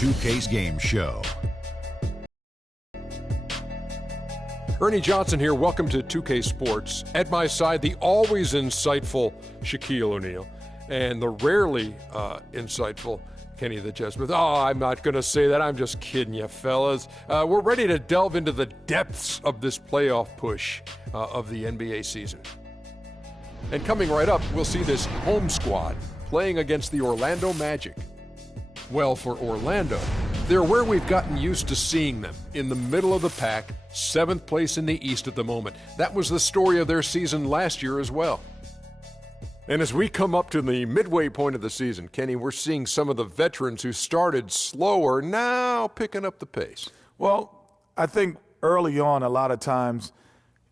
2K's Game Show. Ernie Johnson here. Welcome to 2K Sports. At my side, the always insightful Shaquille O'Neal and the rarely insightful Kenny the Jet Smith. Oh, I'm not going to say that. I'm just kidding you, fellas. We're ready to delve into the depths of this playoff push of the NBA season. And coming right up, we'll see this home squad playing against the Orlando Magic. Well, for Orlando, they're where we've gotten used to seeing them, in the middle of the pack, 7th place in the East at the moment. That was the story of their season last year as well. And as we come up to the midway point of the season, Kenny, we're seeing some of the veterans who started slower now picking up the pace. Well, I think early on, a lot of times,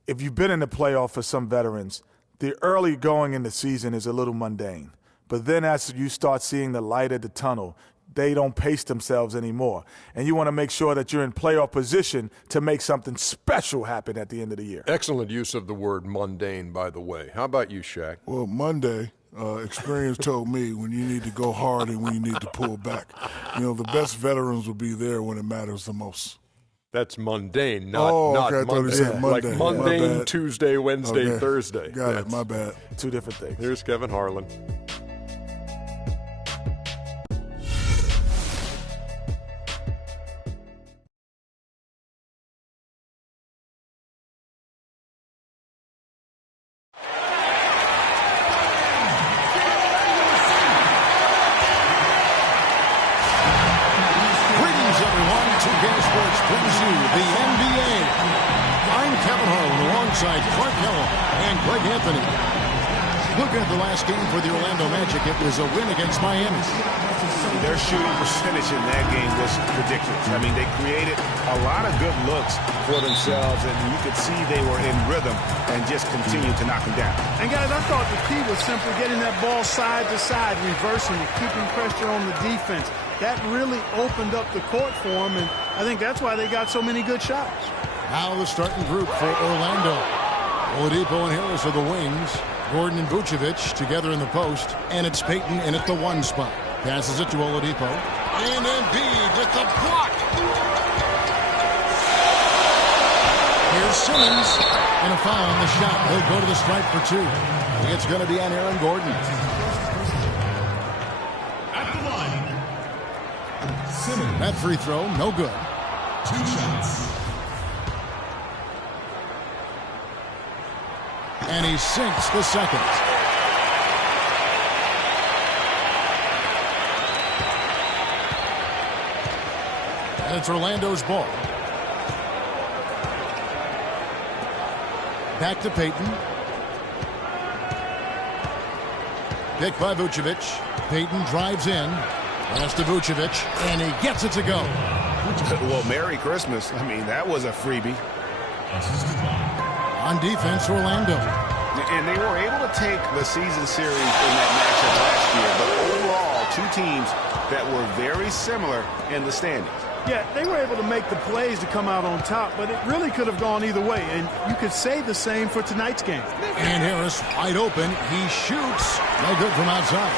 if you've been in the playoff for some veterans, the early going in the season is a little mundane. But then as you start seeing the light at the tunnel, they don't pace themselves anymore. And you want to make sure that you're in playoff position to make something special happen at the end of the year. Excellent use of the word mundane, by the way. How about you, Shaq? Well, Monday, experience told me when you need to go hard and when you need to pull back. You know, the best veterans will be there when it matters the most. That's mundane, not okay, Monday. Yeah. Monday. Like mundane Tuesday, Wednesday, Thursday. Got it, my bad. Two different things. Here's Kevin Harlan. Looking at the last game for the Orlando Magic, it was a win against Miami. Their shooting percentage in that game was ridiculous. I mean, they created a lot of good looks for themselves, and you could see they were in rhythm and just continued to knock them down. And, guys, I thought the key was simply getting that ball side to side, reversing it, keeping pressure on the defense. That really opened up the court for them, and I think that's why they got so many good shots. Now the starting group for Orlando. Oladipo and Harris are the wings. Gordon and Vucevic together in the post. And it's Payton in at the 1 spot. Passes it to Oladipo. And Embiid with the block. Here's Simmons. And a foul on the shot. He'll go to the stripe for 2. It's going to be on Aaron Gordon. At the line, Simmons. That free throw, no good. 2 shots. And he sinks the second. And it's Orlando's ball. Back to Payton. Picked by Vucevic. Payton drives in. Pass to Vucevic. And he gets it to go. Well, Merry Christmas. I mean, that was a freebie. On defense, Orlando. And they were able to take the season series in that matchup last year. But overall, 2 teams that were very similar in the standings. Yeah, they were able to make the plays to come out on top, but it really could have gone either way. And you could say the same for tonight's game. And Harris wide open. He shoots. No good from outside.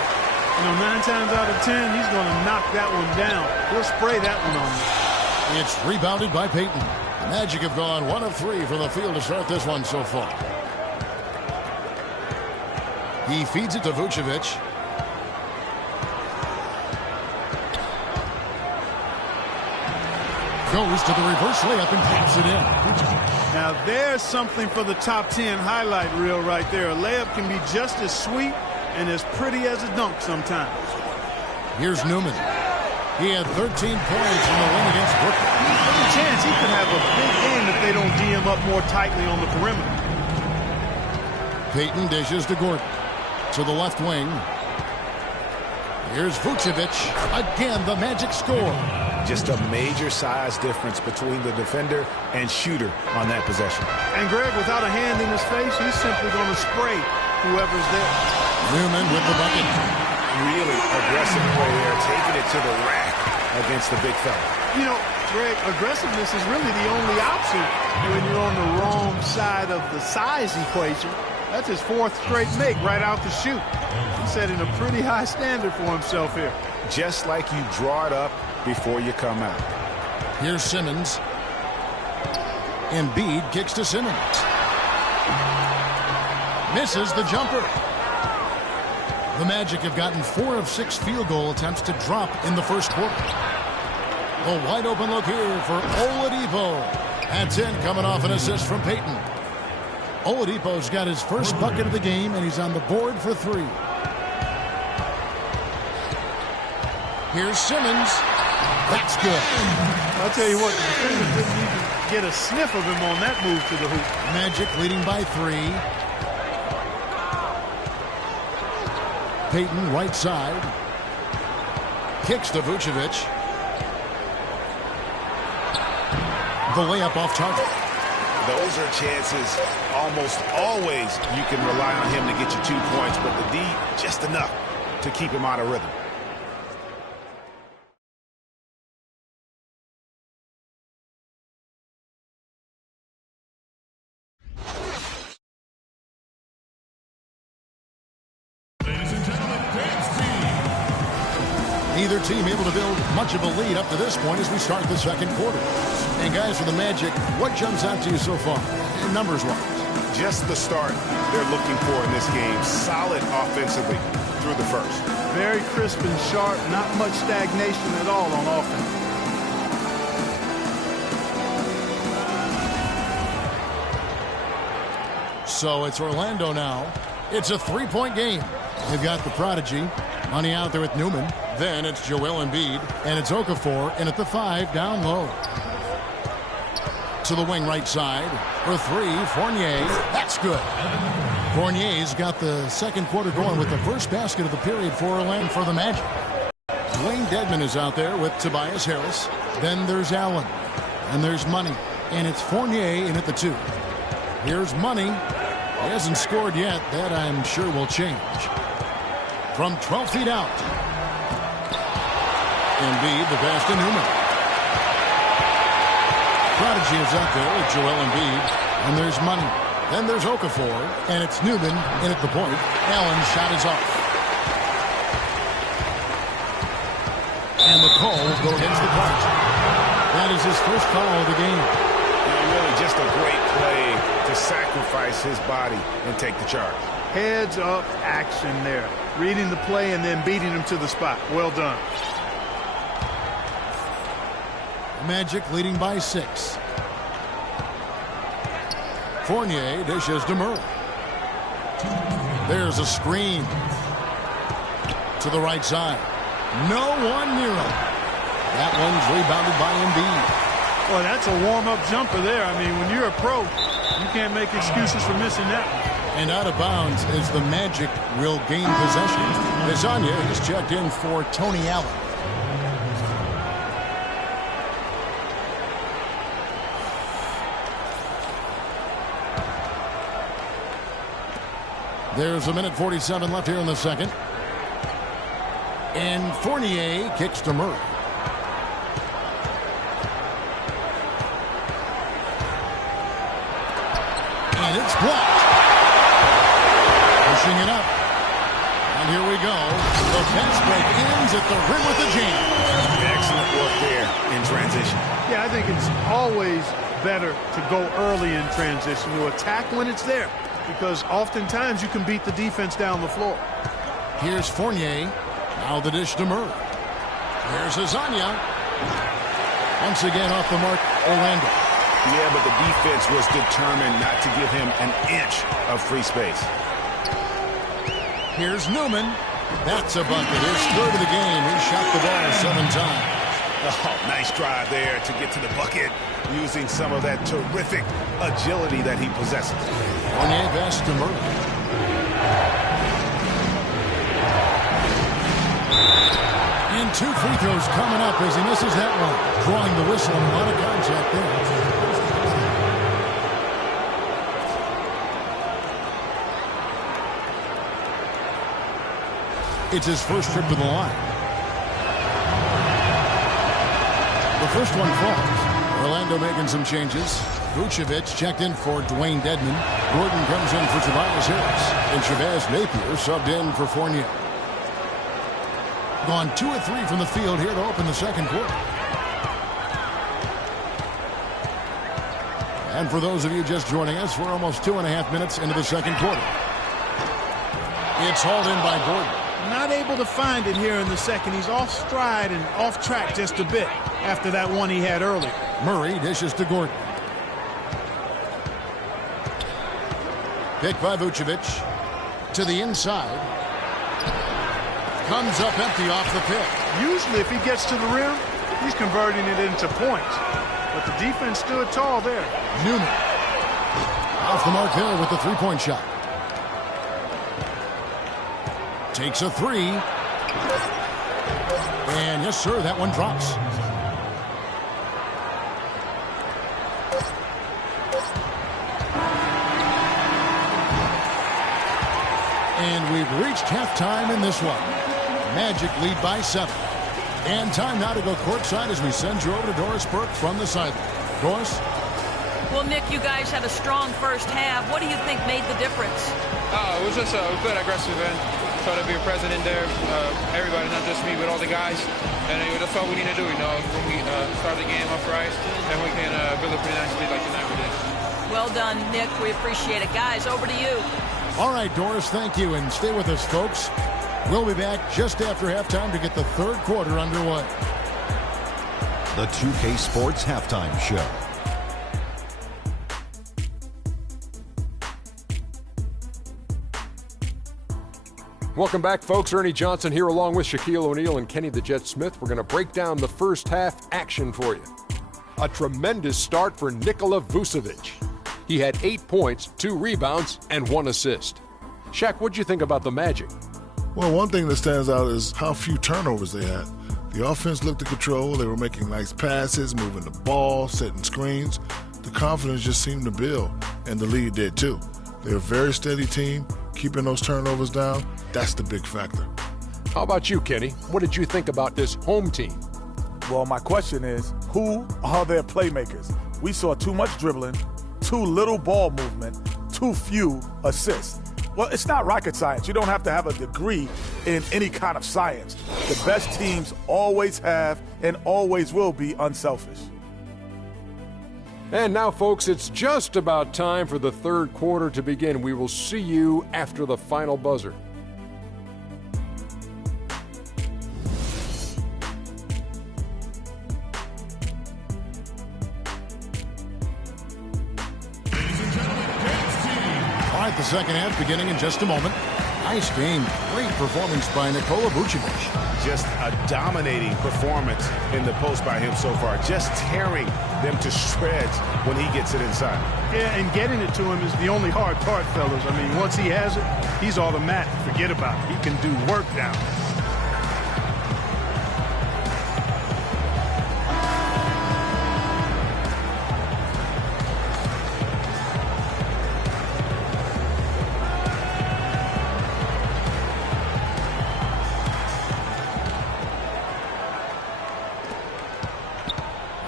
You know, 9 times out of 10, he's going to knock that one down. He'll spray that one on you. It's rebounded by Payton. Magic have gone 1 of 3 from the field to start this one so far. He feeds it to Vucevic. Goes to the reverse layup and taps it in. Now there's something for the top 10 highlight reel right there. A layup can be just as sweet and as pretty as a dunk sometimes. Here's Newman. He had 13 points in the win against Brooklyn. There's a chance he could have a big game if they don't D him up more tightly on the perimeter. Payton dishes to Gordon. To the left wing. Here's Vucevic. Again, the Magic score. Just a major size difference between the defender and shooter on that possession. And Greg, without a hand in his face, he's simply going to spray whoever's there. Newman with the bucket. Really aggressive play there, taking it to the rack against the big fella. You know, Greg, aggressiveness is really the only option when you're on the wrong side of the size equation. That's his 4th straight make right out the chute. He's setting a pretty high standard for himself here. Just like you draw it up before you come out. Here's Simmons. Embiid kicks to Simmons. Misses the jumper. The Magic have gotten 4 of 6 field goal attempts to drop in the first quarter. A wide open look here for Oladipo. That's in, coming off an assist from Payton. Oladipo's got his first bucket of the game, and he's on the board for 3. Here's Simmons. That's good. I'll tell you what, the defenders didn't even get a sniff of him on that move to the hoop. Magic leading by 3. Payton, right side. Kicks to Vucevic. The layup off target. Those are chances almost always you can rely on him to get you 2 points, but the D just enough to keep him out of rhythm. Neither team able to build much of a lead up to this point as we start the second quarter. And guys, for the Magic, what jumps out to you so far, numbers-wise? Just the start they're looking for in this game. Solid offensively through the first. Very crisp and sharp, not much stagnation at all on offense. So it's Orlando now. It's a 3-point game. They've got the prodigy, Money out there with Newman. Then it's Joel Embiid, and it's Okafor in at the 5 down low. To the wing right side for 3, Fournier. That's good. Fournier's got the second quarter going with the first basket of the period for Orlando for the Magic. Dwayne Dedmon is out there with Tobias Harris. Then there's Allen. And there's Money. And it's Fournier in at the 2. Here's Money. He hasn't scored yet. That I'm sure will change. From 12 feet out. Embiid, the pass to Newman. Prodigy is out there with Joel Embiid. And there's Money. Then there's Okafor. And it's Newman in at the point. Allen's shot is off. And the call will go against the Prodigy. That is his first call of the game. And really just a great play to sacrifice his body and take the charge. Heads up action there. Reading the play and then beating him to the spot. Well done. Magic leading by 6. Fournier dishes to Murray. There's a screen. To the right side. No one near him. That one's rebounded by Embiid. Well, that's a warm-up jumper there. I mean, when you're a pro, you can't make excuses for missing that one. And out of bounds as the Magic will gain possession. Lasagna is checked in for Tony Allen. There's a minute 47 left here in the second. And Fournier kicks to Murray. And it's blocked. Pushing it up. And here we go. The fast break ends at the rim with the jam. Excellent work there in transition. Yeah, I think it's always better to go early in transition, to attack when it's there, because oftentimes you can beat the defense down the floor. Here's Fournier. Now the dish to Murray. There's Lasagna. Once again off the mark, Orlando. Yeah, but the defense was determined not to give him an inch of free space. Here's Newman. That's a bucket. His third of the game. He shot the ball 7 times. Oh, nice drive there to get to the bucket, using some of that terrific agility that he possesses. Fournier pass to Murray. And 2 free throws coming up as he misses that one. Drawing the whistle and a lot of contact there. It's his first trip to the line. The first one falls. Orlando making some changes. Vucevic checked in for Dwayne Dedmon. Gordon comes in for Tobias Harris. And Shabazz Napier subbed in for Fournier. gone 2 of 3 from the field here to open the second quarter. And for those of you just joining us, we're almost 2.5 minutes into the second quarter. It's hauled in by Gordon. Not able to find it here in the second. He's off stride and off track just a bit after that one he had earlier. Murray dishes to Gordon. Picked by Vucevic. To the inside. Comes up empty off the pick. Usually if he gets to the rim, he's converting it into points. But the defense stood tall there. Newman. Off the mark there with the three-point shot. Takes a three. And yes, sir, that one drops. And we've reached halftime in this one. Magic lead by 7. And time now to go courtside as we send you over to Doris Burke from the sideline. Doris? Well, Nick, you guys had a strong first half. What do you think made the difference? It was just a good aggressive end. Try to be a present in there. Everybody, not just me, but all the guys. And that's all we need to do, when we start the game off right, and we can build a pretty nice lead like tonight we did. Well done, Nick. We appreciate it. Guys, over to you. All right, Doris, thank you. And stay with us, folks. We'll be back just after halftime to get the third quarter underway. The 2K Sports Halftime Show. Welcome back, folks. Ernie Johnson here along with Shaquille O'Neal and Kenny the Jet Smith. We're going to break down the first half action for you. A tremendous start for Nikola Vucevic. He had 8 points, 2 rebounds, and 1 assist. Shaq, what'd you think about the Magic? Well, one thing that stands out is how few turnovers they had. The offense looked in control. They were making nice passes, moving the ball, setting screens. The confidence just seemed to build, and the lead did too. They're a very steady team, keeping those turnovers down. That's the big factor. How about you, Kenny? What did you think about this home team? Well, my question is, who are their playmakers? We saw too much dribbling, too little ball movement, too few assists. Well, it's not rocket science. You don't have to have a degree in any kind of science. The best teams always have and always will be unselfish. And now, folks, it's just about time for the third quarter to begin. We will see you after the final buzzer. The second half beginning in just a moment. Nice game. Great performance by Nikola Vucevic. Just a dominating performance in the post by him so far. Just tearing them to shreds when he gets it inside. Yeah, and getting it to him is the only hard part, fellas. I mean, once he has it, he's automatic. Forget about it. He can do work down.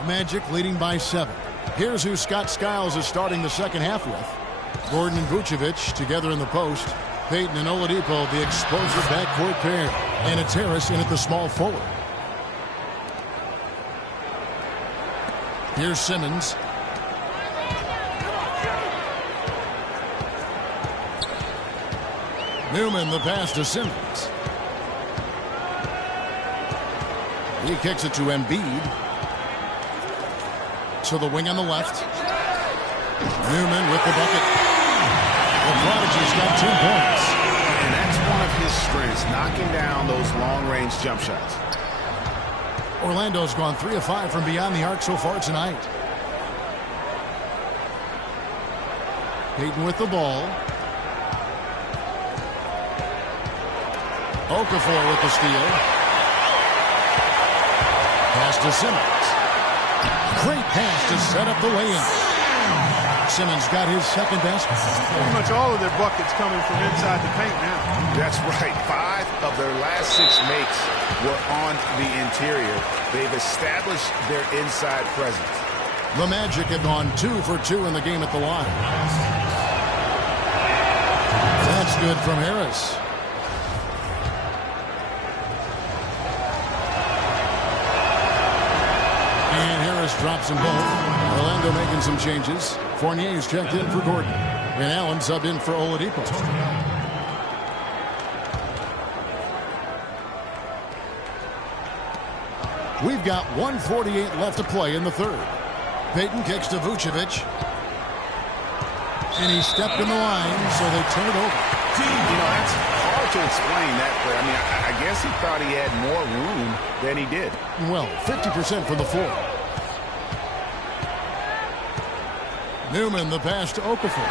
Magic leading by 7. Here's who Scott Skiles is starting the second half with. Gordon and Vucevic together in the post. Payton and Oladipo, the explosive backcourt pair. And it's Harris in at the small forward. Here's Simmons. Newman, the pass to Simmons. He kicks it to Embiid. To the wing on the left. Newman with the bucket. The Prodigy's got 2 points. And that's one of his strengths, knocking down those long-range jump shots. Orlando's gone 3 of 5 from beyond the arc so far tonight. Payton with the ball. Okafor with the steal. Pass to Simmons. Great pass to set up the lay-in. Simmons got his second basket. Pretty much all of their buckets coming from inside the paint now. That's right. 5 of their last 6 makes were on the interior. They've established their inside presence. The Magic have gone 2 for 2 in the game at the line. That's good from Harris. Harris drops them both. Orlando making some changes. Fournier's checked in for Gordon. And Allen subbed in for Oladipo. We've got 1:48 left to play in the third. Payton kicks to Vucevic. And he stepped in the line, so they turn it over. You know, it's hard to explain that play. I mean, I guess he thought he had more room than he did. Well, 50% from the floor. Newman, the pass to Okafor.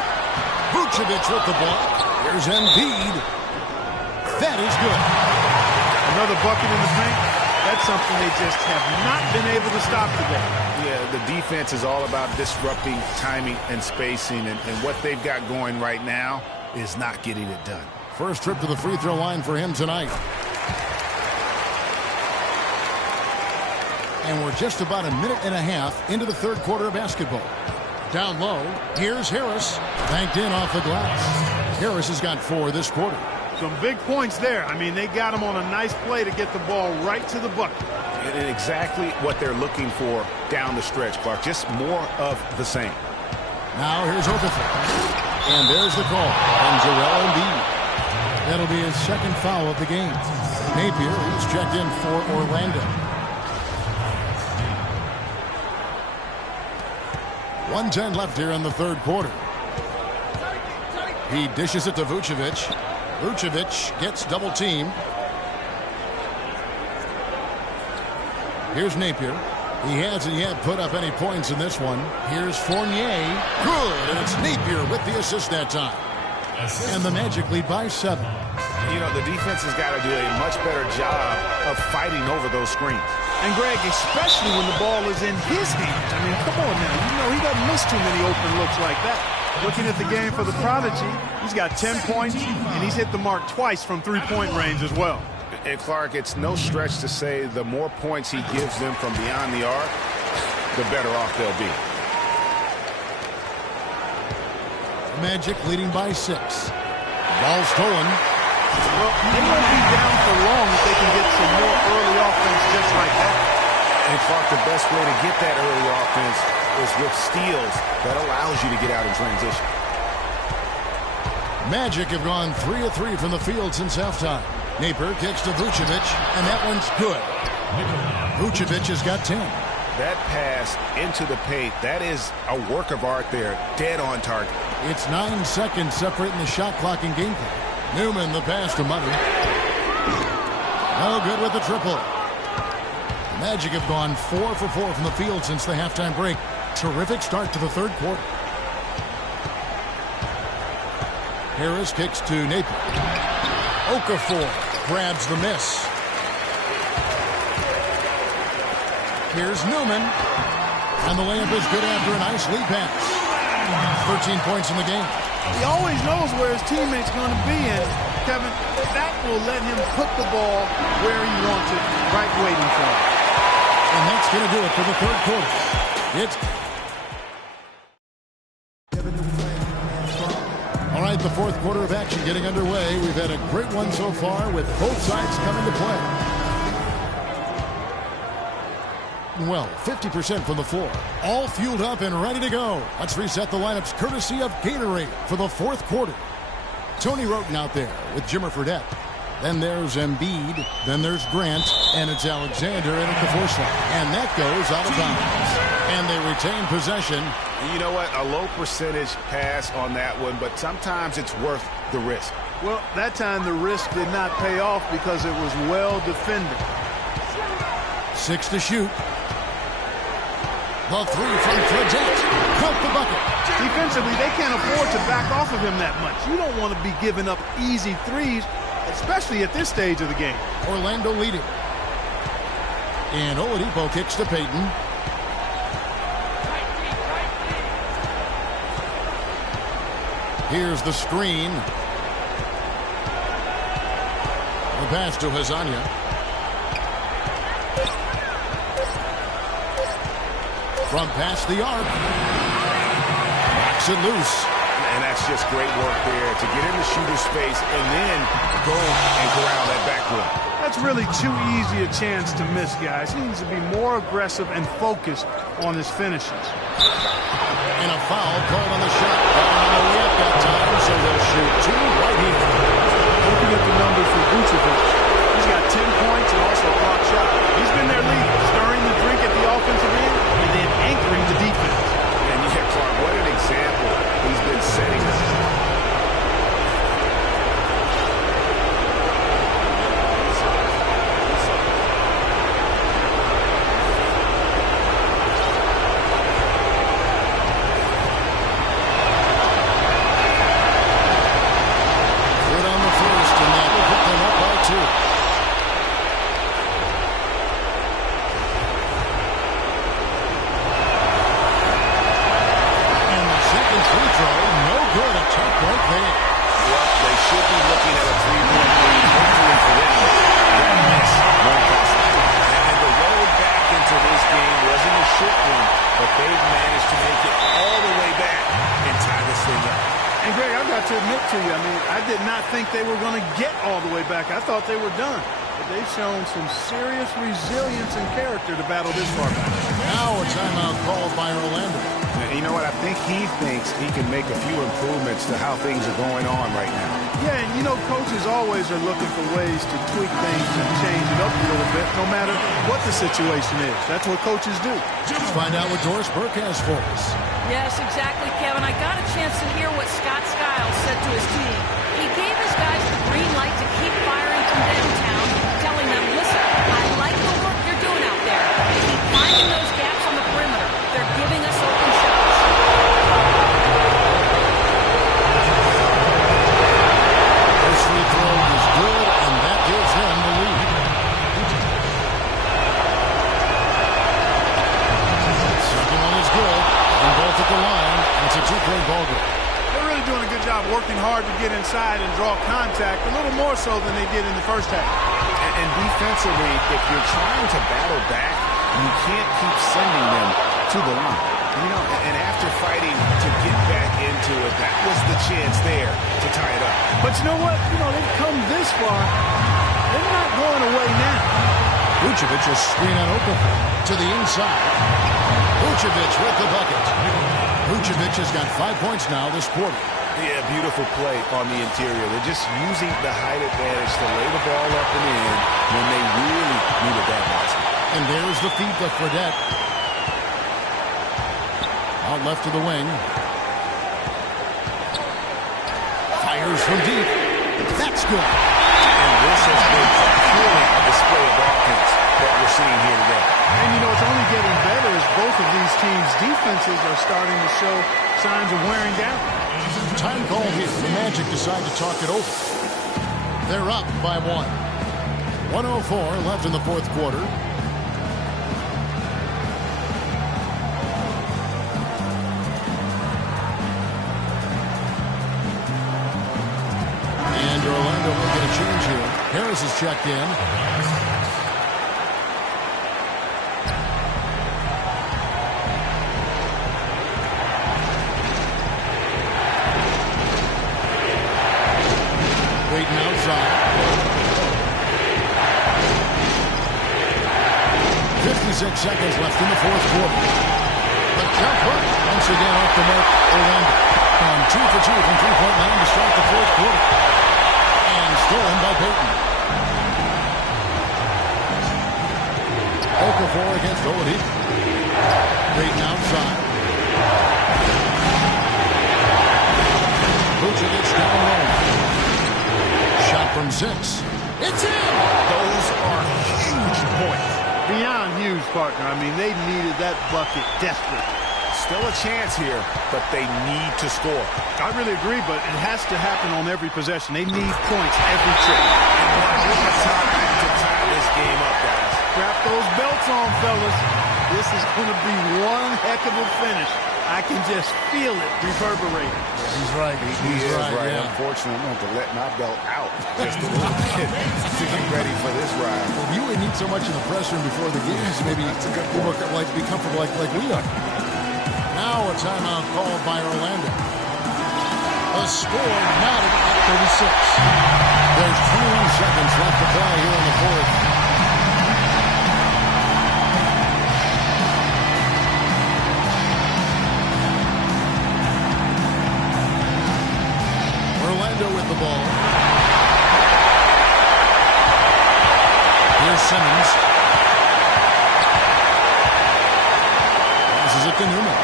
Vucevic with the block. Here's Embiid. That is good. Another bucket in the paint. That's something they just have not been able to stop today. Yeah, the defense is all about disrupting timing and spacing, and what they've got going right now is not getting it done. First trip to the free throw line for him tonight. And we're just about a minute and a half into the third quarter of basketball. Down low, here's Harris. Banked in off the glass. Harris has got 4 this quarter. Some big points there. I mean, they got him on a nice play to get the ball right to the bucket. And exactly what they're looking for down the stretch, Clark. Just more of the same. Now here's Okafor. And there's the call on Joel Embiid. That'll be his second foul of the game. Napier is checked in for Orlando. 1:10 left here in the third quarter. He dishes it to Vucevic. Vucevic gets double teamed. Here's Napier. He hasn't yet put up any points in this one. Here's Fournier. Good, and it's Napier with the assist that time. And the Magic lead by 7. You know, the defense has got to do a much better job of fighting over those screens. And, Greg, especially when the ball is in his hands. I mean, come on now. You know, he doesn't miss too many open looks like that. Looking at the game for the Prodigy, he's got 10 points, and he's hit the mark twice from three-point range as well. And, Clark, it's no stretch to say the more points he gives them from beyond the arc, the better off they'll be. Magic leading by 6. Ball stolen. Well, they won't be down for long if they can get some more early offense just like that. And, Clark, the best way to get that early offense is with steals that allows you to get out in transition. Magic have gone 3 of 3 from the field since halftime. Napier kicks to Vucevic, and that one's good. Vucevic has got 10. That pass into the paint, that is a work of art there, dead on target. It's 9 seconds separating the shot clock and gameplay. Newman, the pass to Money. No good with the triple. Magic have gone 4 for 4 from the field since the halftime break. Terrific start to the third quarter. Harris kicks to Napier. Okafor grabs the miss. Here's Newman. And the layup is good after a nice lead pass. 13 points in the game. He always knows where his teammate's going to be, and Kevin, that will let him put the ball where he wants it, right waiting for him. And that's going to do it for the third quarter. All right, the fourth quarter of action getting underway. We've had a great one so far with both sides coming to play. Well, 50% from the floor. All fueled up and ready to go. Let's reset the lineups courtesy of Gatorade for the fourth quarter. Tony Roten out there with Jimmer Fredette. Then there's Embiid. Then there's Grant. And it's Alexander in at the force line. And that goes out of bounds. And they retain possession. You know what? A low percentage pass on that one, but sometimes it's worth the risk. Well, that time the risk did not pay off because it was well defended. 6 to shoot. The 3 from Fredette. Count the bucket. Defensively, they can't afford to back off of him that much. You don't want to be giving up easy threes, especially at this stage of the game. Orlando leading. And Oladipo kicks to Payton. Here's the screen. The pass to Hazania. From past the arc. Knocks it loose. And that's just great work there to get in the shooter's space and then go and corral that backcourt. That's really too easy a chance to miss, guys. He needs to be more aggressive and focused on his finishes. And a foul called on the shot. On the way up that time, so they'll shoot two right here. Looking at the numbers for Vucevic, he's got 10 points and also a block shot. He's been their leader, stirring the drink at the offensive end and then anchoring the defense. And yeah, Clark, what an example he's been setting us. I thought they were done, but they've shown some serious resilience and character to battle this far back. Now a timeout called by Orlando. You know what? I think he thinks he can make a few improvements to how things are going on right now. Yeah, and you know, coaches always are looking for ways to tweak things and change it up a little bit, no matter what the situation is. That's what coaches do. Let's find out what Doris Burke has for us. Yes, exactly, Kevin. I got a chance to hear what Scott Skiles said to his team. He gave his guys the green light to keep firing from downtown, telling them, listen, I like the work you're doing out there. Keep finding those gaps on the perimeter. They're giving us open shots. First free throw is good, and that gives them the lead. Second one is good, and both at the line. It's a two-point ball game. They're really doing a good job working hard to get inside and draw contact, a little more so than they did in the first half. And defensively, if you're trying to battle back, you can't keep sending them to the line. You know, and after fighting to get back into it, that was the chance there to tie it up. But you know what? You know, they've come this far. They're not going away now. Vucevic is screen on open to the inside. Vucevic with the bucket. Vucevic has got 5 points now this quarter. Yeah, beautiful play on the interior. They're just using the height advantage to lay the ball up and in when they really needed that basket. And there's the feed to Fredette. Out left to the wing. Fires from deep. That's good. And this has been purely a display of offense that we're seeing here today. And you know, it's only getting better as both of these teams' defenses are starting to show signs of wearing down. Time call here. The Magic decide to talk it over. They're up by 1. 1:04 left in the fourth quarter. And Orlando will get a change here. Harris is checked in. Waiting outside. 56 seconds left in the fourth quarter. The jump hook once again off the mark. Orlando on 2 for 2 from three-point line to start the fourth quarter. And stolen by Payton. Okafor against Oladipo. Payton outside. Vucevic down low. Shot from 6. It's in! Those are huge points. Beyond huge, partner. I mean, they needed that bucket desperately. Still a chance here, but they need to score. I really agree, but it has to happen on every possession. They need points every trip. What a time to tie this game up, guys. Strap those belts on, fellas. This is going to be one heck of a finish. I can just feel it reverberating. He's right. He is right. Yeah. Unfortunately, I'm going to let my belt out just a little bit to get ready for this ride. Well, you wouldn't need so much in the press room before the games. Maybe be comfortable like we are. Now a timeout called by Orlando. The score knotted at 36. There's 21 seconds left to play here in the fourth. Orlando with the ball. Here's Simmons. Passes it to Newman.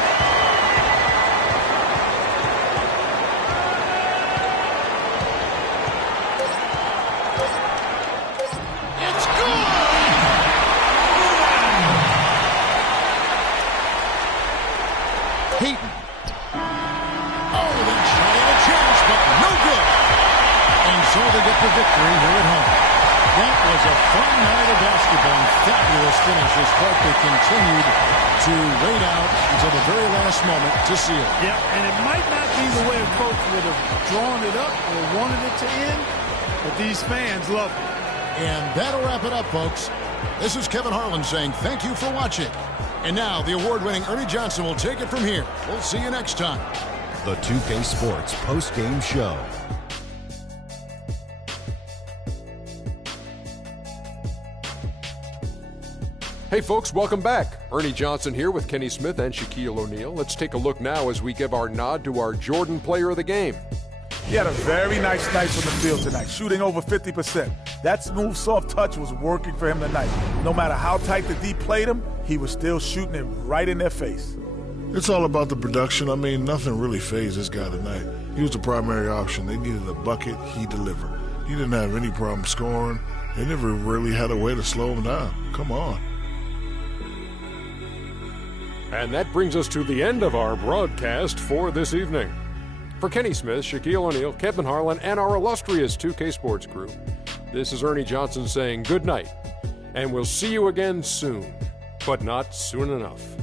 It's good! Peyton. Oh, that shot had a chance, but no good. And so they get the victory here at home. That was a fun night of basketball and fabulous finishes, but they continued to wait out until the very last moment to seal it. Yeah, and it might not be the way a coach would have drawn it up or wanted it to end, but these fans love it. And that'll wrap it up, folks. This is Kevin Harlan saying thank you for watching. And now the award-winning Ernie Johnson will take it from here. We'll see you next time. The 2K Sports post-game show. Hey folks, welcome back. Ernie Johnson here with Kenny Smith and Shaquille O'Neal. Let's take a look now as we give our nod to our Jordan Player of the Game. He had a very nice night from the field tonight, shooting over 50%. That smooth, soft touch was working for him tonight. No matter how tight the D played him, he was still shooting it right in their face. It's all about the production. I mean, nothing really fazed this guy tonight. He was the primary option. They needed a bucket. He delivered. He didn't have any problem scoring. They never really had a way to slow him down. Come on. And that brings us to the end of our broadcast for this evening. For Kenny Smith, Shaquille O'Neal, Kevin Harlan, and our illustrious 2K Sports crew, this is Ernie Johnson saying good night, and we'll see you again soon, but not soon enough.